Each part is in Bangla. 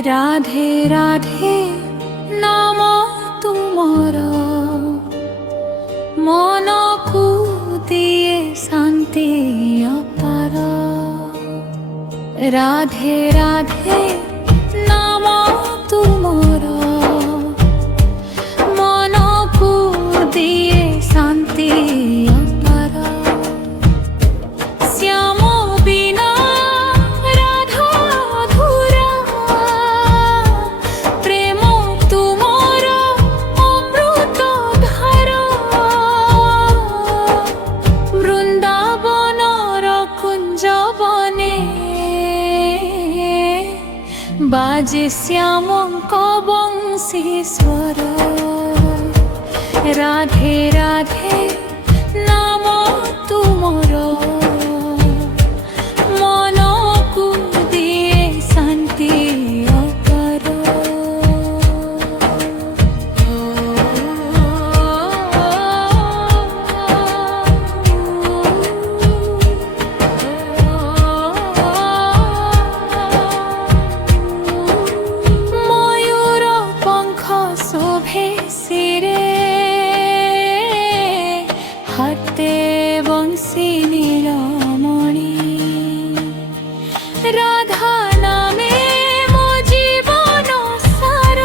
রাধে রাধে নাম তুমর মনকু দিয়ে শান্তি অপার। রাধে রাধে নাম তুমর মনকু দিয়ে শান্তি অপার। শ্যাম বিনা রাধা অধুরা, প্রেম তুমর অমৃত ধার। বৃন্দাবনর কুঞ্জবনে বাজে শ্যামঙ্ক বংশী স্বর। রাধে রাধে নাম তুমর মনকু দিয়ে শান্তি অপার। ময়ূর পঙ্খ শোভে শিরে, হাতে বংশী নীলমণি। রাধা নামে মো জীবন সার,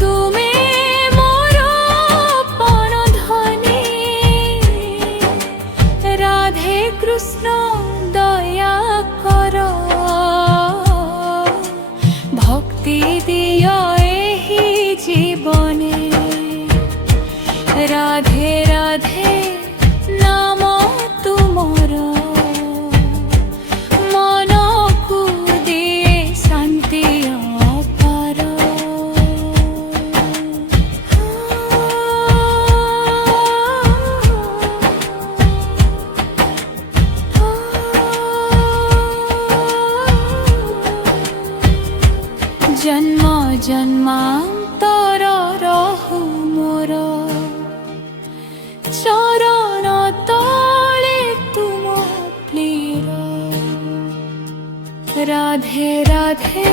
তুমি মোর পণ ধনী। রাধে কৃষ্ণ দয়া কর, ভক্তি দিয় এহি জীবনে। রাধে রাধে নাম তুমর মনকু দিয়ে শান্তি অপার। জন্ম জন্মান্তর রহু মোর, চরণ তলে তুম প্লির। রাধে রাধে